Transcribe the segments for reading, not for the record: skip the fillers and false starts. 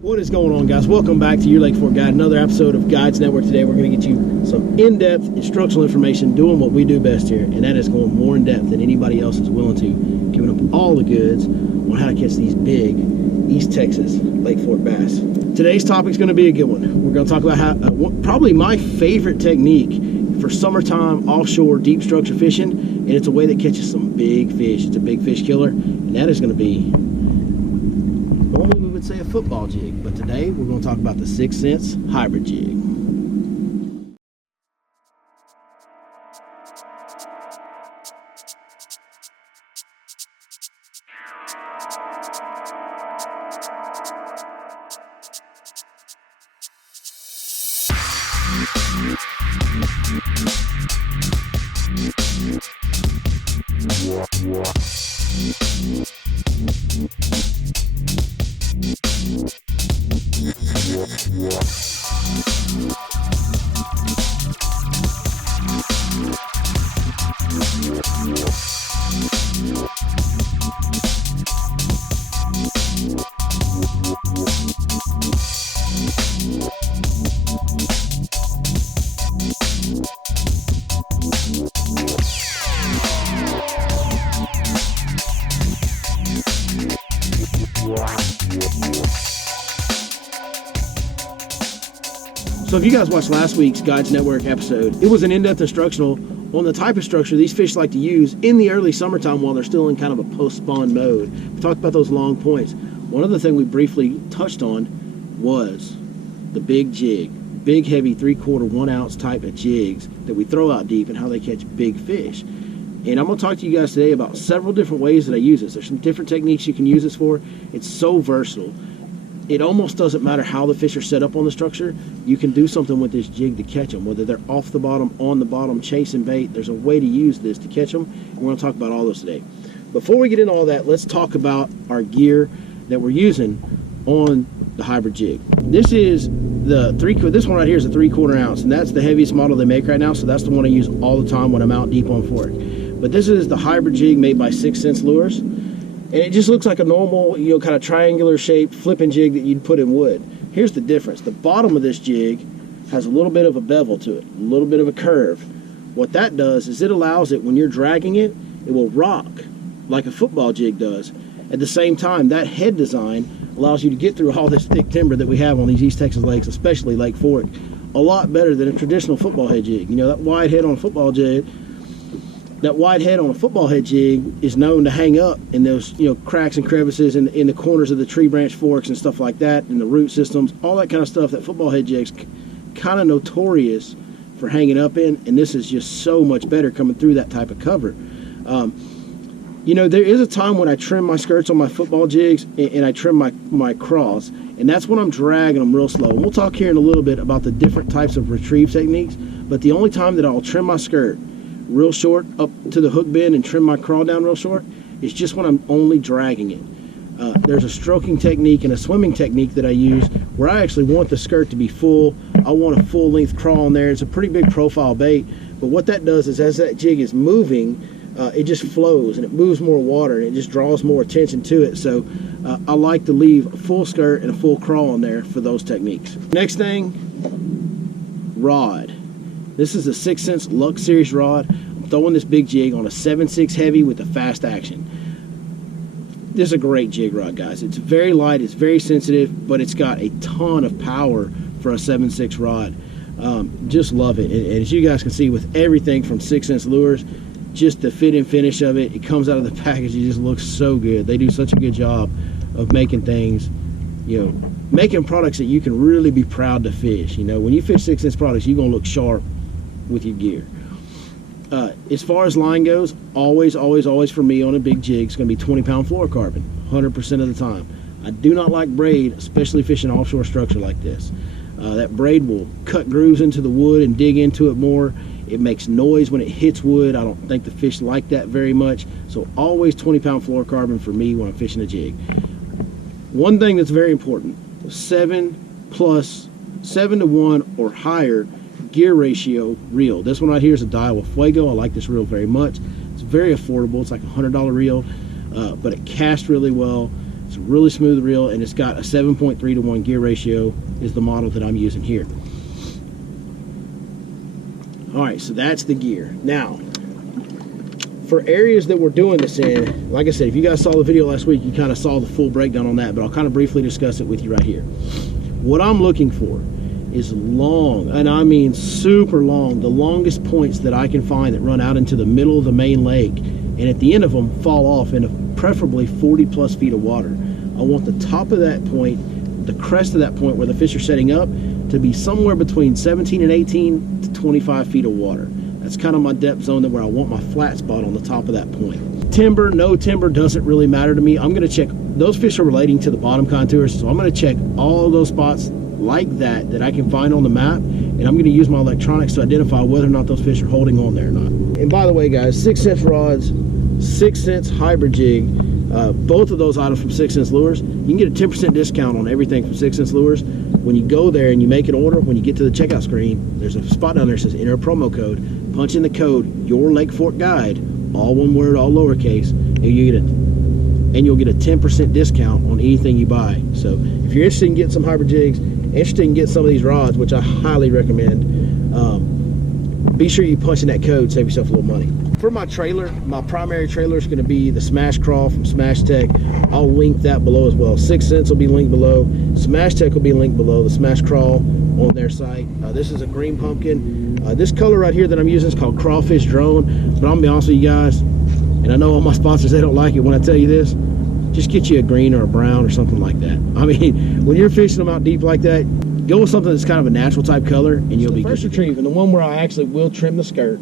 What is going on, guys? Welcome back to your Lake Fork Guide, another episode of Guides Network. Today we're going to get you some in-depth instructional information doing what we do best here, and that is going more in depth than anybody else is willing to, giving up all the goods on how to catch these big East Texas Lake Fork bass. Today's topic is going to be a good one. We're going to talk about how probably my favorite technique for summertime offshore deep structure fishing, and it's a way that catches some big fish. It's a big fish killer, and that is going to be normally we would say a football jig, but today we're going to talk about the 6 Sense hybrid jig. So if you guys watched last week's Guides Network episode, it was an in-depth instructional on the type of structure these fish like to use in the early summertime while they're still in kind of a post-spawn mode. We talked about those long points. One other thing we briefly touched on was the big jig. Big, heavy, 3/4, 1 ounce type of jigs that we throw out deep and how they catch big fish. And I'm going to talk to you guys today about several different ways that I use this. There's some different techniques you can use this for. It's so versatile. It almost doesn't matter how the fish are set up on the structure. You can do something with this jig to catch them, whether they're off the bottom, on the bottom, chasing bait. There's a way to use this to catch them, and we're going to talk about all those today. Before we get into all that, let's talk about our gear that we're using on the hybrid jig. This is this one right here is a 3/4 ounce, and that's the heaviest model they make right now, so that's the one I use all the time when I'm out deep on fork. But this is the hybrid jig made by 6 Sense Lures. And it just looks like a normal, kind of triangular shaped flipping jig that you'd put in wood. Here's the difference. The bottom of this jig has a little bit of a bevel to it, a little bit of a curve. What that does is it allows it, when you're dragging it, it will rock like a football jig does. At the same time, that head design allows you to get through all this thick timber that we have on these East Texas lakes, especially Lake Fork, a lot better than a traditional football head jig. That wide head on a football jig, jig is known to hang up in those cracks and crevices in the corners of the tree branch forks and stuff like that, and the root systems, all that kind of stuff. That football head jig's kind of notorious for hanging up in, and this is just so much better coming through that type of cover. There is a time when I trim my skirts on my football jigs and I trim my craws, and that's when I'm dragging them real slow. And we'll talk here in a little bit about the different types of retrieve techniques, but the only time that I'll trim my skirt real short up to the hook bend and trim my crawl down real short is just when I'm only dragging it. There's a stroking technique and a swimming technique that I use where I actually want the skirt to be full. I want a full length crawl in there. It's a pretty big profile bait, but what that does is as that jig is moving, it just flows and it moves more water and it just draws more attention to it. So I like to leave a full skirt and a full crawl in there for those techniques. Next thing, rod. This is a 6 Sense Lux Series rod. I'm throwing this big jig on a 7/6 heavy with a fast action. This is a great jig rod, guys. It's very light, it's very sensitive, but it's got a ton of power for a 7/6 rod. Just love it. And as you guys can see, with everything from 6 Sense Lures, just the fit and finish of it, it comes out of the package, it just looks so good. They do such a good job of making things, making products that you can really be proud to fish. When you fish 6 Sense products, you're going to look sharp with your gear. As far as line goes, always for me on a big jig, it's going to be 20-pound fluorocarbon, 100% of the time. I do not like braid, especially fishing offshore structure like this. That braid will cut grooves into the wood and dig into it more. It makes noise when it hits wood. I don't think the fish like that very much. So always 20-pound fluorocarbon for me when I'm fishing a jig. One thing that's very important, 7 to 1 or higher gear ratio reel. This one right here is a Daiwa Fuego. I like this reel very much. It's very affordable. It's like a $100 reel, but it casts really well. It's a really smooth reel, and it's got a 7.3 to 1 gear ratio is the model that I'm using here. All right, so that's the gear. Now, for areas that we're doing this in, like I said, if you guys saw the video last week, you kind of saw the full breakdown on that, but I'll kind of briefly discuss it with you right here. What I'm looking for is long, and I mean super long, the longest points that I can find that run out into the middle of the main lake, and at the end of them fall off into preferably 40 plus feet of water. I want the top of that point, the crest of that point where the fish are setting up, to be somewhere between 17 and 18 to 25 feet of water. That's kind of my depth zone where I want my flat spot on the top of that point. Timber, no timber, doesn't really matter to me. I'm going to check, those fish are relating to the bottom contours, so I'm going to check all of those spots like that I can find on the map, and I'm going to use my electronics to identify whether or not those fish are holding on there or not. And by the way, guys, 6 cents rods, 6 cents hybrid jig, both of those items from 6 Cents Lures, you can get a 10% discount on everything from 6 Cents Lures. When you go there and you make an order, when you get to the checkout screen, there's a spot down there that says enter a promo code, punch in the code, your Lake Fork Guide, all one word, all lowercase, and you'll get a 10% discount on anything you buy. So if you're interested in getting some hybrid jigs, interested in getting some of these rods, which I highly recommend, be sure you punch in that code, save yourself a little money. For my trailer, my primary trailer is going to be the Smash Crawl from Smash Tech. I'll link that below as well. 6 Cents will be linked below. Smash Tech will be linked below. The Smash Crawl on their site. This is a green pumpkin. This color right here that I'm using is called Crawfish Drone. But I'm going to be honest with you guys, and I know all my sponsors, they don't like it when I tell you this, just get you a green or a brown or something like that. I mean, when you're fishing them out deep like that, go with something that's kind of a natural type color, and you'll be good. First retrieve, and the one where I actually will trim the skirt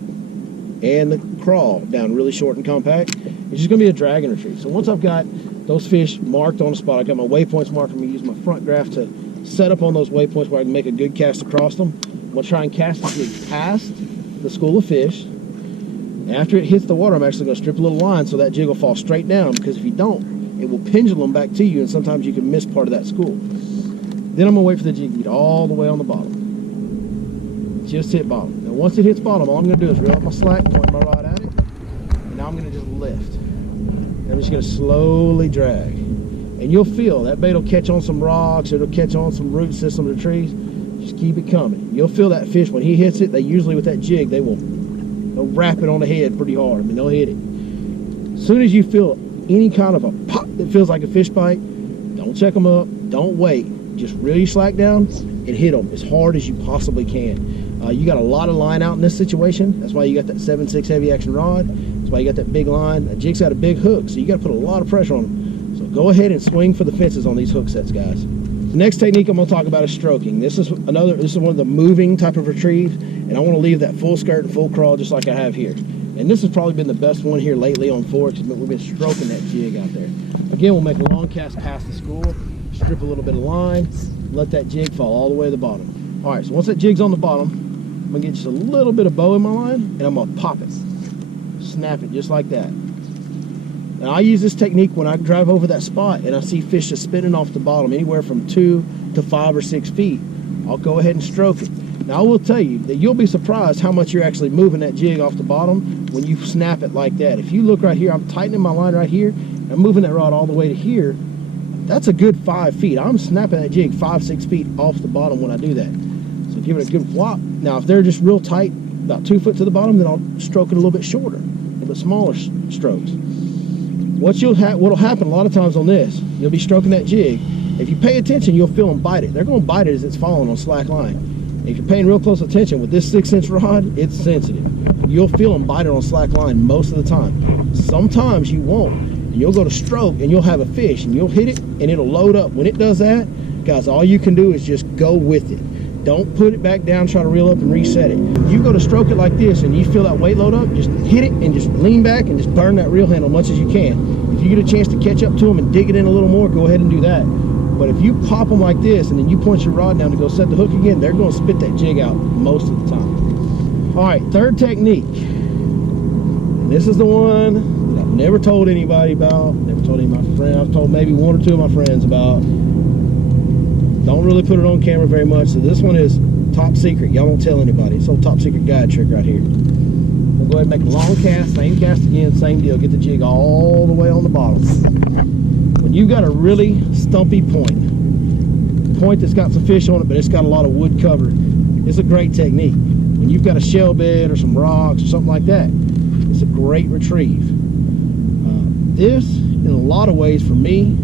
and the crawl down really short and compact, it's just going to be a drag and retrieve. So once I've got those fish marked on the spot, I've got my waypoints marked. I'm going to use my front graph to set up on those waypoints where I can make a good cast across them. I'm going to try and cast the jig past the school of fish. After it hits the water, I'm actually going to strip a little line so that jig will fall straight down, because if you don't, it will pendulum back to you, and sometimes you can miss part of that school. Then I'm going to wait for the jig to get all the way on the bottom. Just hit bottom. Now once it hits bottom, all I'm going to do is reel up my slack, point my rod at it, and now I'm going to just lift. And I'm just going to slowly drag. And you'll feel that bait will catch on some rocks, it'll catch on some root systems of trees. Just keep it coming. You'll feel that fish when he hits it. They usually, with that jig, they'll wrap it on the head pretty hard. I mean, they'll hit it. As soon as you feel any kind of a pop that feels like a fish bite, don't check them up, don't wait. Just reel your slack down and hit them as hard as you possibly can. You got a lot of line out in this situation. That's why you got that 7.6 heavy action rod. That's why you got that big line. That jig's got a big hook, so you got to put a lot of pressure on them. So go ahead and swing for the fences on these hook sets, guys. The next technique I'm going to talk about is stroking. This is one of the moving type of retrieves, and I want to leave that full skirt and full crawl just like I have here. And this has probably been the best one here lately on Forks, but we've been stroking that jig out there. Again, we'll make a long cast past the school, strip a little bit of line, let that jig fall all the way to the bottom. All right, so once that jig's on the bottom, I'm going to get just a little bit of bow in my line, and I'm going to pop it. Snap it just like that. Now, I use this technique when I drive over that spot and I see fish just spinning off the bottom, anywhere from 2 to 5 or 6 feet. I'll go ahead and stroke it. Now, I will tell you that you'll be surprised how much you're actually moving that jig off the bottom when you snap it like that. If you look right here, I'm tightening my line right here, I'm moving that rod all the way to here. That's a good 5 feet. I'm snapping that jig 5-6 feet off the bottom when I do that. So give it a good flop. Now, if they're just real tight, about 2 foot to the bottom, then I'll stroke it a little bit shorter, a little bit smaller strokes. What'll happen a lot of times on this, you'll be stroking that jig. If you pay attention, you'll feel them bite it. They're going to bite it as it's falling on slack line. If you're paying real close attention with this 6 inch rod, it's sensitive. You'll feel them bite it on slack line most of the time. Sometimes you won't. And you'll go to stroke and you'll have a fish and you'll hit it and it'll load up. When it does that, guys, all you can do is just go with it. Don't put it back down, try to reel up and reset it. If you go to stroke it like this and you feel that weight load up, just hit it and just lean back and just burn that reel handle as much as you can. If you get a chance to catch up to them and dig it in a little more, go ahead and do that. But if you pop them like this and then you point your rod down to go set the hook again, they're going to spit that jig out most of the time. All right, third technique. And this is the one that I've never told anybody about, never told any of my friends. I've told maybe 1 or 2 of my friends about. Don't really put it on camera very much, so this one is top secret. Y'all don't tell anybody. It's a little top secret guide trick right here. We'll go ahead and make a long cast, same cast again, same deal. Get the jig all the way on the bottom. When when you've got a really stumpy point that's got some fish on it, but it's got a lot of wood cover, it's a great technique. When you've got a shell bed or some rocks or something like that, it's a great retrieve. This, in a lot of ways for me,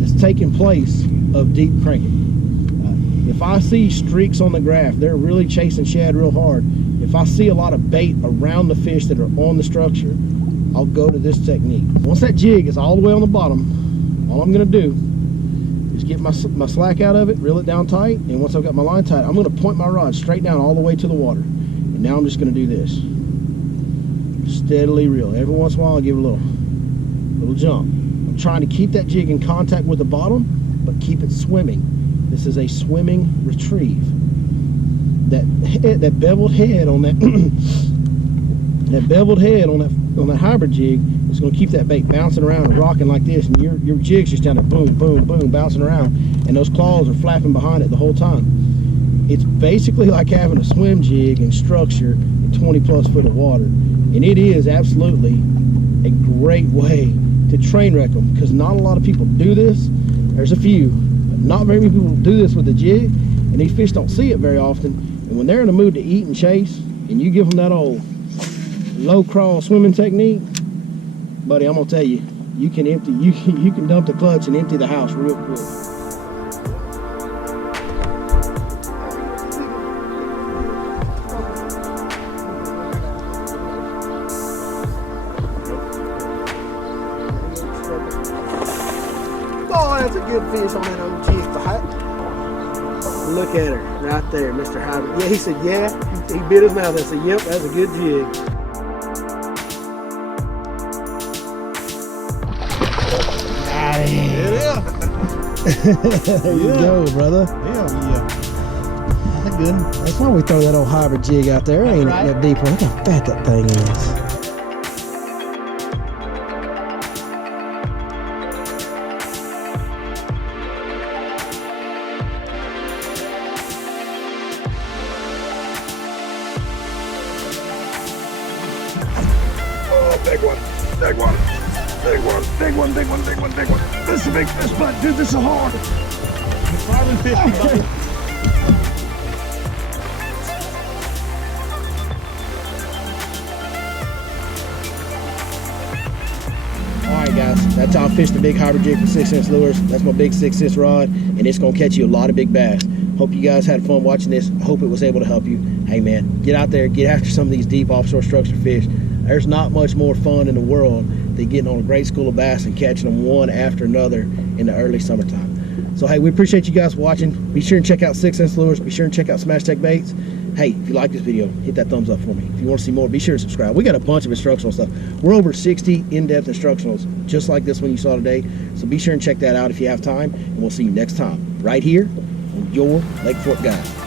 has taken place of deep cranking. If I see streaks on the graph, they're really chasing shad real hard. If I see a lot of bait around the fish that are on the structure, I'll go to this technique. Once that jig is all the way on the bottom, all I'm gonna do is get my slack out of it, reel it down tight, and once I've got my line tight, I'm gonna point my rod straight down all the way to the water. And now I'm just gonna do this. Steadily reel. Every once in a while I'll give it a little jump. I'm trying to keep that jig in contact with the bottom, but keep it swimming. This is a swimming retrieve. That beveled head on that on that hybrid jig is going to keep that bait bouncing around and rocking like this, and your jig's just down there boom, boom, boom, bouncing around, and those claws are flapping behind it the whole time. It's basically like having a swim jig and structure in 20 plus foot of water, and it is absolutely a great way to train wreck them, because not a lot of people do this. There's a few, but not very many people do this with the jig, and these fish don't see it very often. And when they're in the mood to eat and chase, and you give them that old low crawl swimming technique, buddy, I'm gonna tell you, you can dump the clutch and empty the house real quick. Oh, that's a good fish on that old jig. Look at her right there, Mr. Hybrid. Yeah, he said, yeah. He bit his mouth. I said, yep, that's a good jig. There you go, brother. Hell yeah. That's good. That's why we throw that old hybrid jig out there. Ain't right. That deep one. Look how fat that thing is. Big one, big one, big one, big one, big one, big one, big one. This is a big fish, but dude, this is hard. 550, buddy. Alright guys, that's how I fish the big hybrid jig for 6-inch lures. That's my big 6-inch rod, and it's gonna catch you a lot of big bass. Hope you guys had fun watching this. I hope it was able to help you. Hey man, get out there, get after some of these deep offshore structure fish. There's not much more fun in the world than getting on a great school of bass and catching them one after another in the early summertime. So hey, we appreciate you guys watching. Be sure and check out 6-inch lures. Be sure and check out Smash Tech Baits. Hey, if you like this video, hit that thumbs up for me. If you want to see more, be sure to subscribe. We got a bunch of instructional stuff. We're over 60 in-depth instructionals, just like this one you saw today. So be sure and check that out if you have time, and we'll see you next time, right here on your Lake Fork Guide.